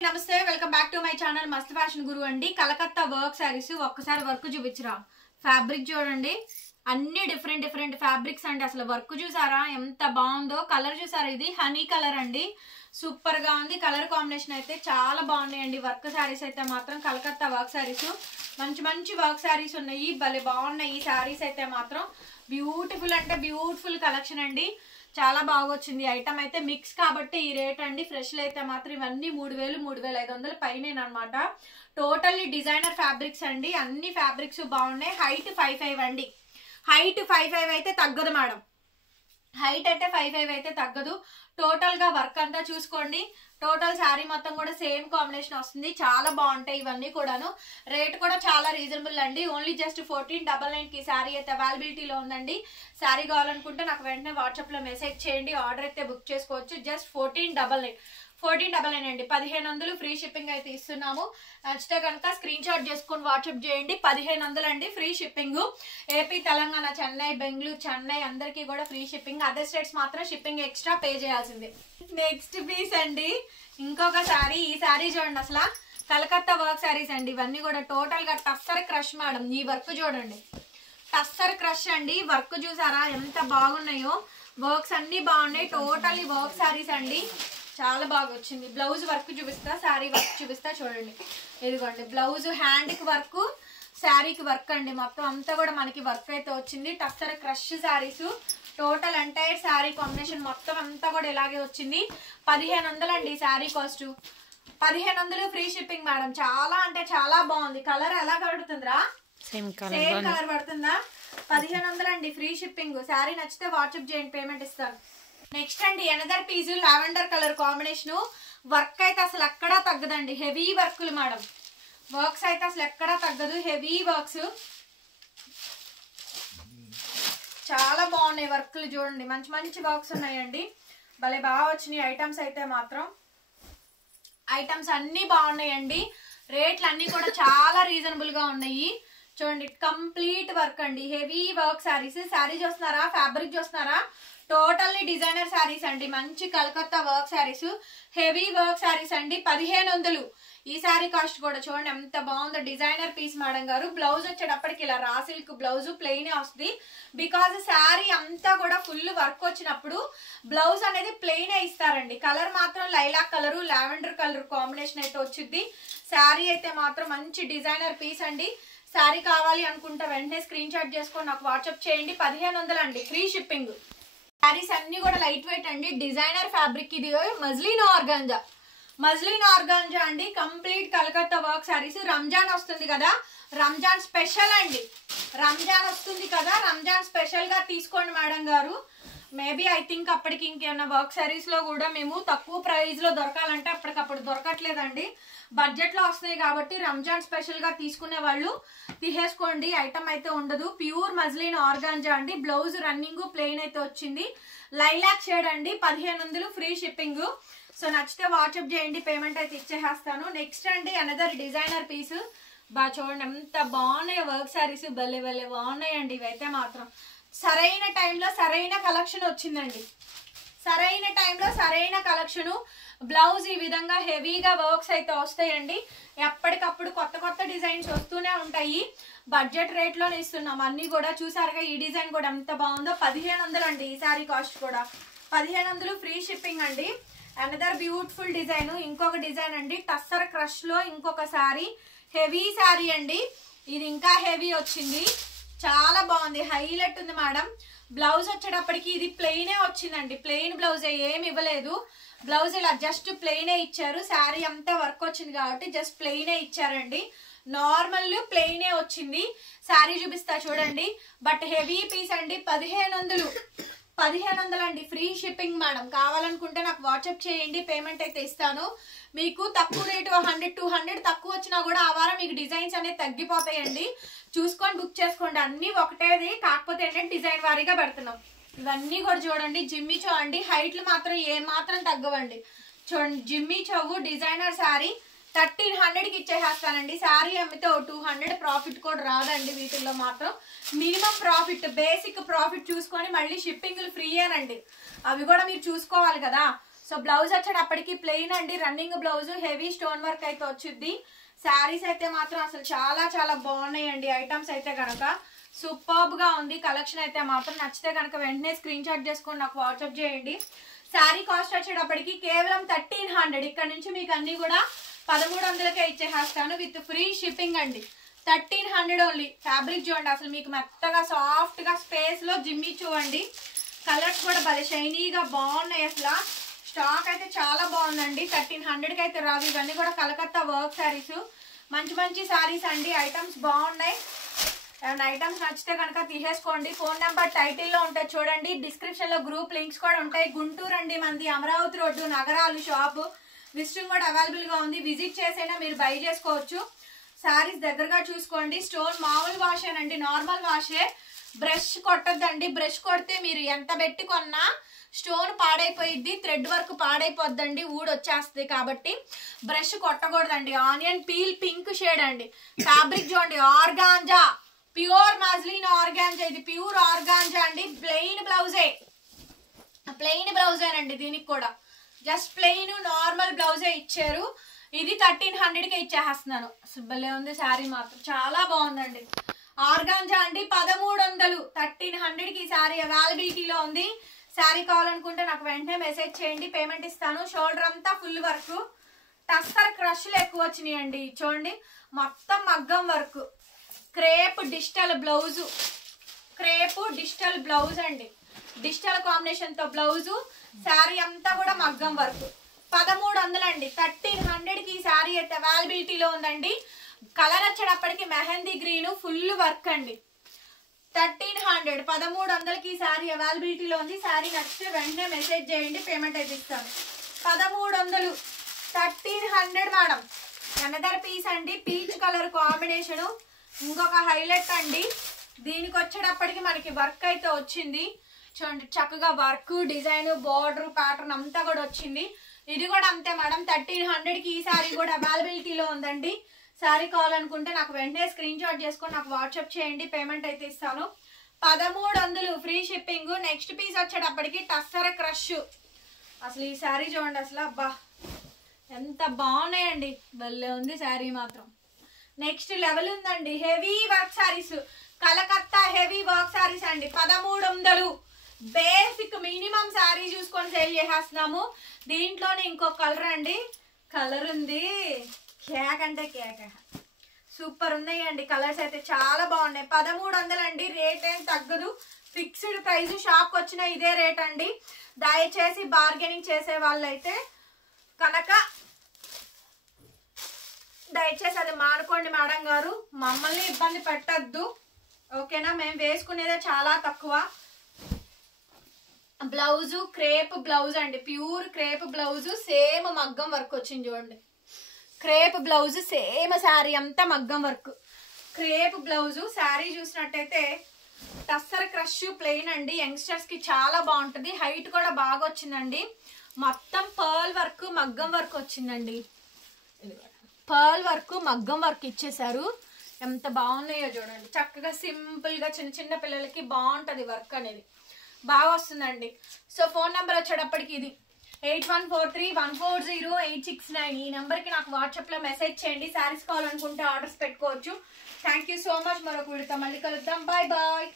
నమస్తే welcome back to my channel మస్త్ fashion గురు అండి. కలకత్తా వర్క్ సారీస్ ఒక్కసారి వర్క్ చూపించరా. ఫ్యాబ్రిక్ చూడండి, అన్ని డిఫరెంట్ ఫ్యాబ్రిక్స్ అండి. అసలు వర్క్ చూసారా ఎంత బాగుందో. కలర్ చూసారా, ఇది హనీ కలర్ అండి. సూపర్ గా ఉంది. కలర్ కాంబినేషన్ అయితే చాలా బాగున్నాయండి. వర్క్ సారీస్ అయితే మాత్రం కలకత్తా వర్క్ సారీస్ మంచి వర్క్ సారీస్ ఉన్నాయి. భలే బాగున్నాయి ఈ సారీస్ అయితే మాత్రం. బ్యూటిఫుల్ అంటే బ్యూటిఫుల్ కలెక్షన్ అండి. చాలా బాగా వచ్చింది. ఐటమ్ అయితే మిక్స్ కాబట్టి ఈ రేట్ అండి. ఫ్రెష్ అయితే మాత్రం ఇవన్నీ 3000-3500 పైన అనమాట. టోటల్లీ డిజైనర్ ఫ్యాబ్రిక్స్ అండి. అన్ని ఫ్యాబ్రిక్స్ బాగున్నాయి. హైట్ 5'5" అండి. హైట్ 5'5" అయితే తగ్గదు మేడం. హైట్ అయితే 5'5" అయితే తగ్గదు. టోటల్ గా వర్క్ అంతా చూసుకోండి. టోటల్ శారీ మొత్తం కూడా సేమ్ కాంబినేషన్ వస్తుంది. చాలా బాగుంటాయి ఇవన్నీ కూడాను. రేట్ కూడా చాలా రీజనబుల్ అండి. ఓన్లీ జస్ట్ 1499 కి శారీ అయితే అవైలబిలిటీలో ఉందండి. శారీ కావాలనుకుంటే నాకు వెంటనే వాట్సాప్ లో మెసేజ్ చేయండి. ఆర్డర్ అయితే బుక్ చేసుకోవచ్చు. జస్ట్ 1499 అండి. 1500 ఫ్రీ షిప్పింగ్ అయితే ఇస్తున్నాము. నచ్చితే కనుక స్క్రీన్ షాట్ చేసుకొని వాట్సాప్ చేయండి. 1500 అండి free shipping. AP, Telangana, Chennai, Bengaluru, Chennai అందరికీ కూడా ఫ్రీ షిప్పింగ్. అదర్ స్టేట్స్ మాత్రం షిప్పింగ్ ఎక్స్ట్రా పే చేయాల్సిందే. నెక్స్ట్ పీస్ అండి, ఇంకొక శారీ. ఈ శారీ చూడండి, అసలు కలకత్తా వర్క్ శారీస్ అండి. ఇవన్నీ కూడా టోటల్ గా టస్సర్ క్రష్ మేడం. ఈ వర్క్ చూడండి, టస్సర్ క్రష్ అండి. వర్క్ చూసారా ఎంత బాగున్నాయో. వర్క్స్ అన్ని బాగున్నాయి. టోటల్లీ వర్క్ శారీస్ అండి. చాలా బాగా వచ్చింది. బ్లౌజ్ వర్క్ చూపిస్తా, శారీ వర్క్ చూపిస్తా చూడండి. ఇదిగోండి బ్లౌజ్ హ్యాండ్ కి వర్క్, శారీకి వర్క్ అండి. మొత్తం అంతా కూడా మనకి వర్క్ అయితే వచ్చింది. Tussar crush saris. Total entire sari combination మొత్తం అంతా కూడా ఇలాగే వచ్చింది. 1500 అండి sari cost. 1500 free shipping madam. చాలా అంటే చాలా బాగుంది. కలర్ ఎలా పడుతుందిరా? సేమ్ కలర్ పడుతుందా? 1500 అండి ఫ్రీ షిప్పింగ్. శారీ నచ్చితే వాట్సాప్ చేయండి, పేమెంట్ ఇస్తాను. నెక్స్ట్ అండి another piece lavender colour combination. Work అయితే అసలు ఎక్కడా తగ్గదండి. హెవీ వర్క్లు మేడం. వర్క్స్ అయితే అసలు ఎక్కడా తగ్గదు. హెవీ వర్క్స్ చాలా బాగున్నాయి. వర్క్లు చూడండి, మంచి వర్క్స్ ఉన్నాయండి. భలే బాగా వచ్చినాయి ఐటమ్స్ అయితే మాత్రం. ఐటమ్స్ అన్ని బాగున్నాయండి. రేట్లు అన్ని కూడా చాలా రీజనబుల్ గా ఉన్నాయి. చూడండి కంప్లీట్ వర్క్ అండి. Heavy work saris. శారీ చూస్తున్నారా, ఫ్యాబ్రిక్ చూస్తున్నారా? టోటల్లీ డిజైనర్ శారీస్ అండి. మంచి Calcutta work saris, heavy work saris అండి. 1500. ఈ శారీ కాస్ట్ కూడా చూడండి ఎంత బాగుందో. డిజైనర్ పీస్ మేడం గారు. బ్లౌజ్ వచ్చేటప్పటికి ఇలా రా సిల్క్ బ్లౌజ్ ప్లెయిన్ వస్తుంది. బికాజ్ శారీ అంతా కూడా ఫుల్ వర్క్ వచ్చినప్పుడు బ్లౌజ్ అనేది ప్లెయిన్ ఇస్తారండి. కలర్ మాత్రం lilac colour, lavender colour combination అయితే వచ్చింది. శారీ అయితే మాత్రం మంచి డిజైనర్ పీస్ అండి. శారీ కావాలి అనుకుంటే వెంటనే స్క్రీన్ షాట్ చేసుకొని నాకు వాట్సాప్ చేయండి. 1500 అండి ఫ్రీ షిప్పింగ్. శారీస్ అన్ని కూడా లైట్ వెయిట్ అండి. Designer fabric. ఇది మజ్లిన్ ఆర్గాంజా అండి. Complete Calcutta work saris. రంజాన్ వస్తుంది కదా, రంజాన్ స్పెషల్ అండి. రంజాన్ వస్తుంది కదా, రంజాన్ స్పెషల్ గా తీసుకోండి మేడం గారు. మేబీ ఐ థింక్ అప్పటికి ఇంకేమన్నా వర్క్ శారీస్ లో కూడా మేము తక్కువ ప్రైస్ లో దొరకాలంటే అప్పటికప్పుడు దొరకట్లేదండి. బడ్జెట్ లో వస్తున్నాయి కాబట్టి రంజాన్ స్పెషల్ గా తీసుకునే వాళ్ళు తీసేసుకోండి. ఐటమ్ అయితే ఉండదు. ప్యూర్ మజ్లిన్ ఆర్గాంజా అండి. బ్లౌజ్ రన్నింగ్ ప్లెయిన్ అయితే వచ్చింది. లైలాక్ షేడ్ అండి. 1500 ఫ్రీ షిప్పింగ్. సో నచ్చితే వాట్సాప్ చేయండి, పేమెంట్ అయితే ఇచ్చేస్తాను. నెక్స్ట్ అండి అనదర్ డిజైనర్ పీస్. బాగా చూడండి ఎంత బాగున్నాయి వర్క్ శారీస్. భలే బాగున్నాయండి ఇవైతే మాత్రం. సరైన టైంలో సరైన కలెక్షన్ వచ్చిందండి. సరైన టైంలో సరైన కలెక్షన్. బ్లౌజ్ ఈ విధంగా హెవీగా వర్క్స్ అయితే వస్తాయండి. ఎప్పటికప్పుడు కొత్త డిజైన్స్ వస్తూనే ఉంటాయి. బడ్జెట్ రేట్ లోనే ఇస్తున్నాం అన్ని కూడా. చూసారుగా ఈ డిజైన్ కూడా ఎంత బాగుందో. 1500 అండి ఈ శారీ కాస్ట్ కూడా. 1500 ఫ్రీ షిప్పింగ్ అండి. Another beautiful design. ఇంకొక డిజైన్ అండి టస్సర్ క్రష్ లో ఇంకొక శారీ. హెవీ శారీ అండి. ఇది ఇంకా హెవీ వచ్చింది. చాలా బాగుంది. హైలైట్ ఉంది మేడం. బ్లౌజ్ వచ్చేటప్పటికి ఇది ప్లెయినే వచ్చిందండి. ప్లెయిన్ బ్లౌజ్ ఏమి ఇవ్వలేదు. బ్లౌజ్ ఇలా జస్ట్ ప్లెయినే ఇచ్చారు. శారీ అంతా వర్క్ వచ్చింది కాబట్టి జస్ట్ ప్లెయినే ఇచ్చారండి. నార్మల్ ప్లెయినే వచ్చింది. శారీ చూపిస్తా చూడండి. బట్ హెవీ పీస్ అండి. 1500 అండి ఫ్రీ షిప్పింగ్ మేడం. కావాలనుకుంటే నాకు వాట్సాప్ చేయండి, పేమెంట్ అయితే ఇస్తాను. మీకు తక్కువ రేటు 100-200 తక్కువ వచ్చినా కూడా ఆ వారం మీకు డిజైన్స్ అనేది తగ్గిపోతాయండి. చూసుకొని బుక్ చేసుకోండి. అన్ని ఒకటేది, కాకపోతే ఏంటంటే డిజైన్ వారీగా పెడుతున్నాం. ఇవన్నీ కూడా చూడండి జిమ్మి చో అండి. హైట్లు మాత్రం ఏ మాత్రం తగ్గవండి. చూడండి జిమ్మి చోవు డిజైనర్ శారీ. 1300కి ఇచ్చేసేస్తానండి. శారీ అమ్మితే 200 ప్రాఫిట్ కూడా రాదండి. వీటిల్లో మాత్రం మినిమం ప్రాఫిట్, బేసిక్ ప్రాఫిట్ చూసుకొని మళ్ళీ షిప్పింగ్లు ఫ్రీ అనండి. అవి కూడా మీరు చూసుకోవాలి కదా. సో బ్లౌజ్ వచ్చేటప్పటికి ప్లెయిన్ అండి, running blouse, heavy stone work అయితే వచ్చింది. శారీస్ అయితే మాత్రం అసలు చాలా చాలా బాగున్నాయండి. ఐటమ్స్ అయితే కనుక సూపర్బ్ గా ఉంది. కలెక్షన్ అయితే మాత్రం నచ్చితే కనుక వెంటనే స్క్రీన్ షాట్ చేసుకొని నాకు వాట్సాప్ చేయండి. శారీ కాస్ట్ వచ్చేటప్పటికి కేవలం 1300. ఇక్కడ నుంచి మీకు అన్ని కూడా 1300కే ఇచ్చేస్తాను విత్ ఫ్రీ షిప్పింగ్ అండి. 1300 ఓన్లీ. ఫ్యాబ్రిక్ చూడండి అసలు మీకు మెత్తగా సాఫ్ట్ గా స్పేస్ లో జిమ్మి చూడండి. కలర్స్ కూడా భలే షైనీగా బాగున్నాయి. అసలు స్టాక్ అయితే చాలా బాగుందండి. 1300కి అయితే రావు. ఇవన్నీ కూడా కలకత్తా వర్క్ శారీస్, మంచి మంచి శారీస్ అండి. ఐటమ్స్ బాగున్నాయి. ఏమైనా ఐటమ్స్ నచ్చితే కనుక తీసేసుకోండి. ఫోన్ నెంబర్ టైటిల్లో ఉంటుంది చూడండి. డిస్క్రిప్షన్ లో గ్రూప్ లింక్స్ కూడా ఉంటాయి. గుంటూరు అండి మంది, అమరావతి రోడ్డు, నగరాలు షాపు. విజిటింగ్ కూడా అవైలబుల్ గా ఉంది. విజిట్ చేసైనా మీరు బై చేసుకోవచ్చు. శారీస్ దగ్గరగా చూసుకోండి. స్టోన్ మామూలు వాషేనండి, నార్మల్ వాషే. బ్రష్ కొట్టద్దండి. బ్రష్ కొడితే మీరు ఎంత పెట్టి కొన్నా స్టోన్ పాడైపోయిద్ది, థ్రెడ్ వర్క్ పాడైపోద్దండి, ఊడొచ్చేస్తుంది. కాబట్టి బ్రష్ కొట్టకూడదండి. ఆనియన్ పీల్ పింక్ షేడ్ అండి. ఫ్యాబ్రిక్ చూడండి, ఆర్గాంజా, ప్యూర్ మజ్లిన్ ఆర్గాంజా. ఇది ప్యూర్ ఆర్గాంజా అండి. ప్లెయిన్ బ్లౌజే, ప్లెయిన్ బ్లౌజేనండి. దీనికి కూడా జస్ట్ ప్లెయిన్ నార్మల్ బ్లౌజే ఇచ్చారు. ఇది 1300కే ఇచ్చేస్తున్నాను. భలే ఉంది శారీ మాత్రం, చాలా బాగుందండి. ఆర్గాంజా అండి 1300. 1300కి శారీ అవైలబిలిటీలో ఉంది. శారీ కావాలనుకుంటే నాకు వెంటనే మెసేజ్ చేయండి, పేమెంట్ ఇస్తాను. షోల్డర్ అంతా ఫుల్ వర్క్, టస్సర్ క్రష్లు ఎక్కువ వచ్చినాయండి. చూడండి మొత్తం మగ్గం work, crepe digital blouse, crepe digital blouse అండి. డిజిటల్ కాంబినేషన్ తో బ్లౌజు, శారీ అంతా కూడా మగ్గం వర్క్. 1300 అండి. 1300కి ఈ శారీ అయితే అవైలబిలిటీలో ఉందండి. కలర్ వచ్చేటప్పటికి మెహందీ గ్రీన్ ఫుల్ వర్క్ అండి. 1300, 1300కి శారీ అవైలబిలిటీలో ఉంది. శారీ నచ్చితే వెంటనే మెసేజ్ చేయండి, పేమెంట్ అయితే ఇస్తాను. 1300, 1300 మేడం. అనదర్ పీస్ అండి, పీచ్ కలర్ కాంబినేషన్. ఇంకొక హైలైట్ అండి. దీనికి వచ్చేటప్పటికి మనకి వర్క్ అయితే వచ్చింది చూడండి. చక్కగా వర్క్, డిజైన్, బోర్డర్, ప్యాటర్న్ అంతా కూడా వచ్చింది. ఇది కూడా అంతే మేడం. 1300కి ఈ శారీ కూడా అవైలబిలిటీలో ఉందండి. శారీ కావాలనుకుంటే నాకు వెంటనే స్క్రీన్ షాట్ చేసుకొని నాకు వాట్సాప్ చేయండి, పేమెంట్ అయితే ఇస్తాను. 1300 ఫ్రీ షిప్పింగ్. నెక్స్ట్ పీస్ వచ్చేటప్పటికి టస్సర్ క్రష్. అసలు ఈ శారీ చూడండి, అసలు అబ్బా ఎంత బాగున్నాయండి, భలే ఉంది శారీ మాత్రం. నెక్స్ట్ లెవెల్ ఉందండి. Heavy work saris, Calcutta heavy work saris అండి. 1300 బేసిక్ మినిమం శారీ చూసుకొని సేల్ చేసేస్తున్నాము. దీంట్లోనే ఇంకో కలర్ అండి, కలర్ ఉంది కేక్ అంటే కేక్, సూపర్ ఉన్నాయండి. కలర్స్ అయితే చాలా బాగున్నాయి. 1300 అండి. రేట్ ఏం తగ్గదు, ఫిక్స్డ్ ప్రైస్. షాప్కి వచ్చిన ఇదే రేట్ అండి. దయచేసి బార్గెనింగ్ చేసే వాళ్ళైతే కనుక దయచేసి అది మానుకోండి మేడం గారు, మమ్మల్ని ఇబ్బంది పెట్టద్దు, ఓకేనా. మేము వేసుకునేదే చాలా తక్కువ. బ్లౌజు క్రేప్ బ్లౌజ్ అండి, ప్యూర్ క్రేప్ బ్లౌజ్, సేమ్ మగ్గం వర్క్ వచ్చింది చూడండి. క్రేప్ బ్లౌజ్ సేమ్ శారీ అంతా మగ్గం వర్క్, క్రేప్ బ్లౌజు. శారీ చూసినట్టయితే టస్సర్ క్రష్ ప్లెయిన్ అండి. యంగ్స్టర్స్ కి చాలా బాగుంటుంది. హైట్ కూడా బాగా వచ్చిందండి. మొత్తం పర్ల్ వర్క్, మగ్గం వర్క్ వచ్చిందండి. పర్ల్ వర్క్, మగ్గం వర్క్ ఇచ్చేసారు. ఎంత బాగున్నాయో చూడండి. చక్కగా సింపుల్ గా చిన్న చిన్న పిల్లలకి బాగుంటది వర్క్ అనేది, బాగా వస్తుందండి. సో ఫోన్ నెంబర్ వచ్చేటప్పటికి ఇది 8143140869. ఈ నెంబర్కి నాకు వాట్సాప్ లో మెసేజ్ చేయండి. శారీస్ కావాలనుకుంటే ఆర్డర్స్ పెట్టుకోవచ్చు. Thank you so much. మరొక వీడియోతో మళ్ళీ కలుద్దాం. Bye bye.